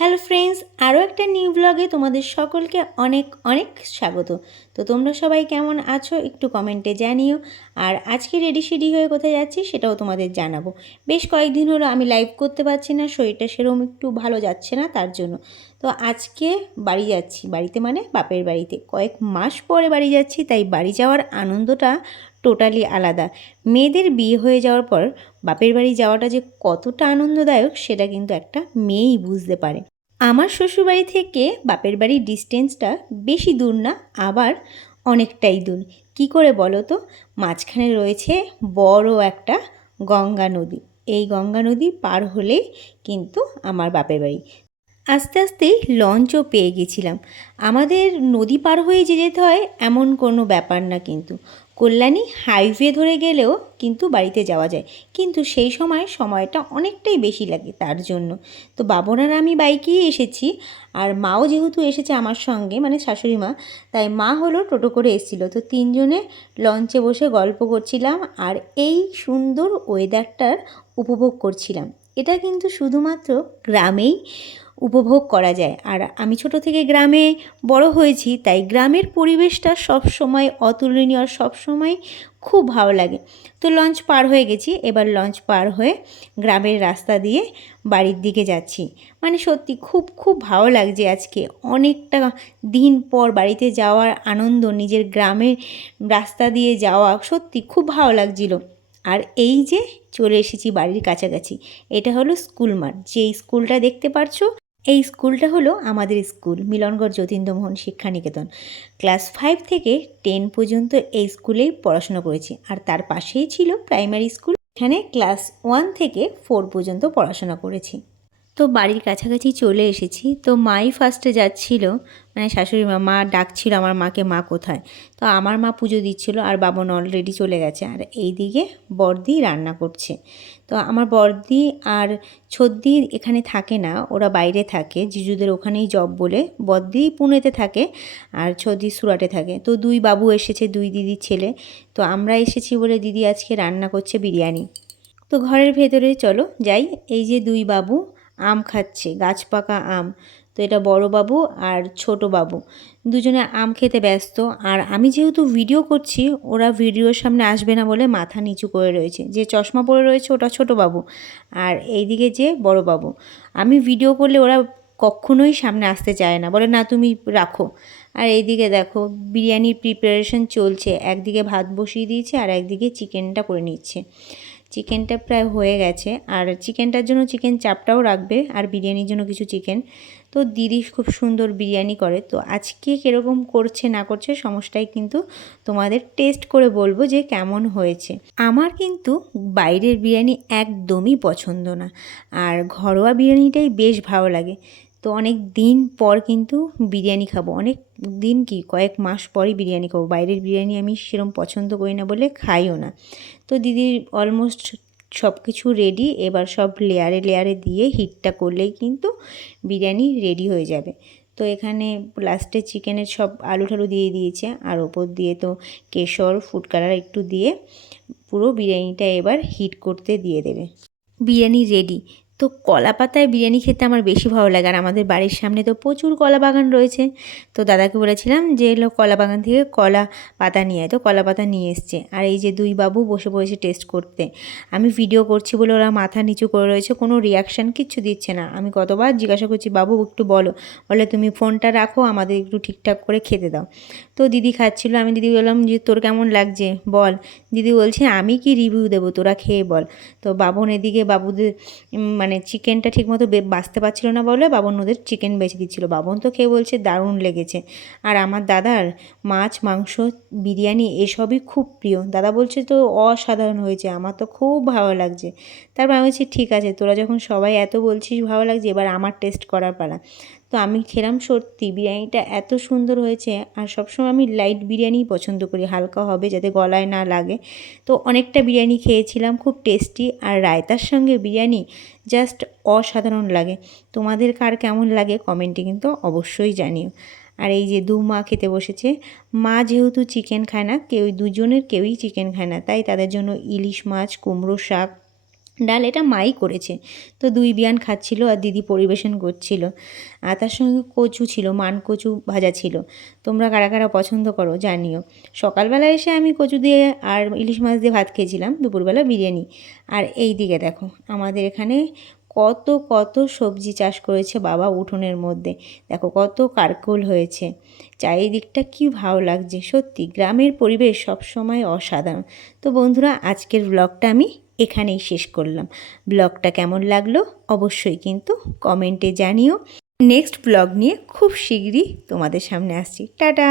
Hello friends, আরও একটা new ব্লগে তোমাদের সকলকে অনেক অনেক স্বাগত। তো তোমরা সবাই কেমন আছো একটু কমেন্টে জানিও। আর আজকে রেডি হয়ে কোথায় যাচ্ছি সেটাও তোমাদের জানাবো। বেশ কয়েকদিন হলো আমি লাইভ করতে পারছি না, শরীরটা সেরকম একটু ভালো যাচ্ছে না, তার জন্য। তো আজকে বাড়ি যাচ্ছি, বাড়িতে মানে বাপের বাড়িতে। কয়েক মাস পরে বাড়ি যাচ্ছি, তাই বাড়ি যাওয়ার আনন্দটা টোটালি আলাদা। মেয়েদের বিয়ে হয়ে যাওয়ার পর বাপের বাড়ি যাওয়াটা যে কতটা আনন্দদায়ক সেটা কিন্তু একটা মেয়েই বুঝতে পারে। আমার শ্বশুরবাড়ি থেকে বাপের বাড়ির ডিস্টেন্সটা বেশি দূর না, আবার অনেকটাই দূর। কি করে বলো তো? মাঝখানে রয়েছে বড় একটা গঙ্গা নদী। এই গঙ্গা নদী পার হলেই কিন্তু আমার বাপের বাড়ি। আস্তে আস্তেই লঞ্চও পেয়ে গেছিলাম। আমাদের নদী পার হয়ে যে যেতে হয় এমন কোনো ব্যাপার না, কিন্তু কল্যাণী হাইওয়ে ধরে গেলেও কিন্তু বাড়িতে যাওয়া যায়, কিন্তু সেই সময়টা অনেকটাই বেশি লাগে তার জন্য। তো বাবন আর আমি বাইকেই এসেছি, আর মাও যেহেতু এসেছে আমার সঙ্গে, মানে শাশুড়ি মা, তাই মা হলো টোটো করে এসেছিলো। তো তিনজনে লঞ্চে বসে গল্প করছিলাম আর এই সুন্দর ওয়েদারটার উপভোগ করছিলাম। এটা কিন্তু শুধুমাত্র গ্রামেই উপভোগ করা যায়। আর আমি ছোট থেকে গ্রামে বড় হয়েছি, তাই গ্রামের পরিবেশটা সব সময় অতুলনীয়, আর সব সময় খুব ভালো লাগে। তো লঞ্চ পার হয়ে গেছি, এবার লঞ্চ পার হয়ে গ্রামের রাস্তা দিয়ে বাড়ির দিকে যাচ্ছি। মানে সত্যি খুব খুব ভালো লাগছে আজকে। অনেকটা দিন পর বাড়িতে যাওয়ার আনন্দ, নিজের গ্রামের রাস্তা দিয়ে যাওয়া সত্যি খুব ভালো লাগছিল। আর এই যে চলে এসেছি বাড়ির কাছাকাছি, এটা হলো স্কুল মাঠ। যে স্কুলটা দেখতে পারছো, এই স্কুলটা হলো আমাদের স্কুল, মিলনগড় যতীন্দ্রমোহন শিক্ষানিকেতন। ক্লাস 5 থেকে 10 পর্যন্ত এই স্কুলেই পড়াশোনা করেছি, আর তার পাশেই ছিল প্রাইমারি স্কুল। এখানে ক্লাস 1 থেকে 4 পর্যন্ত পড়াশোনা করেছি। তো বাড়ির কাছাকাছি চলে এসেছি। তো মাই ফার্স্টে যাচ্ছিল, মানে শাশুড়ি মা। মা ডাকছিল আমার মাকে, মা কোথায়? তো আমার মা পুজো দিচ্ছিল, আর বাবন অলরেডি চলে গেছে। আর এই দিকে বড়দি রান্না করছে। তো আমার বড়দি আর ছোদ্দি এখানে থাকে না, ওরা বাইরে থাকে, জিজুদের ওখানেই জব বলে। বড়দি পুনেতে থাকে আর ছোদ্দি সুরাটে থাকে। তো দুই বাবু এসেছে, দুই দিদির ছেলে। তো আমরা এসেছি বলে দিদি আজকে রান্না করছে বিরিয়ানি। তো ঘরের ভেতরে চলো যাই। এই যে দুই বাবু আম খাচ্ছে, গাছ পাকা আম। তো এটা বড় বাবু আর ছোট বাবু, দুজনে আম খেতে ব্যস্ত। আর আমি যেহেতু ভিডিও করছি, ওরা ভিডিওর সামনে আসবে না বলে মাথা নিচু করে রয়েছে। যে চশমা পরে রয়েছে ওটা ছোট বাবু, আর এইদিকে যে বড় বাবু। আমি ভিডিও করলে ওরা কখনোই সামনে আসতে চায় না, বলে না তুমি রাখো। আর এইদিকে দেখো বিরিয়ানির প্রিপারেশন চলছে। একদিকে ভাত বসিয়ে দিয়েছে আর একদিকে চিকেনটা করে নিচ্ছে। চিকেনটা প্রায় হয়ে গেছে, আর চিকেনটার জন্য চিকেন চাপটাও রাখবে, আর বিরিয়ানির জন্য কিছু চিকেন। তো দিদি খুব সুন্দর বিরিয়ানি করে। তো আজকে কীরকম করছে না করছে সমস্যাই কিন্তু তোমাদের টেস্ট করে বলবো যে কেমন হয়েছে। আমার কিন্তু বাইরের বিরিয়ানি একদমই পছন্দ না, আর ঘরোয়া বিরিয়ানিটাই বেশ ভালো লাগে। তো অনেক দিন পর কিন্তু বিরিয়ানি খাবো, অনেক দিন কি কয়েক মাস পরই বিরিয়ানি খাবো। বাইরের বিরিয়ানি আমি সেরকম পছন্দ করি না বলে খাইও না। তো দিদির অলমোস্ট সব কিছু রেডি, এবার সব লেয়ারে লেয়ারে দিয়ে হিটটা করলেই কিন্তু বিরিয়ানি রেডি হয়ে যাবে। তো এখানে লাস্টে চিকেনের সব আলু ঠালু দিয়ে দিয়েছে, আর ওপর দিয়ে তো কেশর ফুড কালার একটু দিয়ে পুরো বিরিয়ানিটা এবার হিট করতে দিয়ে দেবে। বিরিয়ানি রেডি। তো কলা পাতায় বিরিয়ানি খেতে আমার বেশি ভালো লাগে, আর আমাদের বাড়ির সামনে তো প্রচুর কলা বাগান রয়েছে। তো দাদাকে বলেছিলাম যে এলো কলা বাগান থেকে কলা পাতা নিয়ে আয়, তো কলা পাতা নিয়ে এসছে। আর এই যে দুই বাবু বসে পড়েছে টেস্ট করতে। আমি ভিডিও করছি বলে ওরা মাথা নিচু করে রয়েছে, কোনো রিয়াকশান কিচ্ছু দিচ্ছে না। আমি কতবার জিজ্ঞাসা করছি বাবু একটু বলো, বলে তুমি ফোনটা রাখো, আমাদের একটু ঠিকঠাক করে খেতে দাও। তো দিদি খাচ্ছিল, আমি দিদি বললাম যে তোর কেমন লাগছে বল। দিদি বলছে আমি কি রিভিউ দেবো, তোরা খেয়ে বল। তো বাবন এদিকে বাবুদের মানে চিকেনটা ঠিকমতো বাছতে পারছিল না বলে বাবন ওদের চিকেন বেছে দিচ্ছিলো। বাবন তো খেয়ে বলছে দারুণ লেগেছে। আর আমার দাদার মাছ মাংস বিরিয়ানি এসবই খুব প্রিয়। দাদা বলছে তো অসাধারণ হয়েছে, আমার তো খুব ভালো লাগছে। তারপর আমি বলছি ঠিক আছে, তোরা যখন সবাই এত বলছিস ভালো লাগছে, এবার আমার টেস্ট করার পালা। তো আমি খেলাম, সত্যি বিরিয়ানিটা এত সুন্দর হয়েছে। আর সবসময় আমি লাইট বিরিয়ানিই পছন্দ করি, হালকা হবে যাতে গলায় না লাগে। তো অনেকটা বিরিয়ানি খেয়েছিলাম, খুব টেস্টি। আর রায়তার সঙ্গে বিরিয়ানি জাস্ট অসাধারণ লাগে। তোমাদের কার কেমন লাগে কমেন্টে কিন্তু অবশ্যই জানিও। আর এই যে দু মা খেতে বসেছে। মা যেহেতু চিকেন খায় না, দুজনের কেউই চিকেন খায় না, তাই তাদের জন্য ইলিশ মাছ, কুমড়ো শাক, ডাল এটা মাই করেছে। তো 2 বিয়ান খাচ্ছিল আর দিদি পরিবেশন করছিল। আর তার সঙ্গে কচু ছিল, মান কচু ভাজা ছিল। তোমরা কারা কারা পছন্দ করো জানিও। সকালবেলা এসে আমি কচু দিয়ে আর ইলিশ মাছ দিয়ে ভাত খেয়েছিলাম, দুপুরবেলা বিরিয়ানি। আর এই দিকে দেখো আমাদের এখানে কত কত সবজি চাষ করেছে বাবা উঠোনের মধ্যে। দেখো কত কারকোল হয়েছে, চারিদিকটা কি ভালো লাগছে। সত্যি গ্রামের পরিবেশ সবসময় অসাধারণ। তো বন্ধুরা, আজকের ব্লগটা আমি এখানেই শেষ করলাম। ব্লগটা কেমন লাগলো অবশ্যই কিন্তু কমেন্টে জানিও। নেক্সট ব্লগ নিয়ে খুব শীঘ্রই তোমাদের সামনে আসছি। টাটা।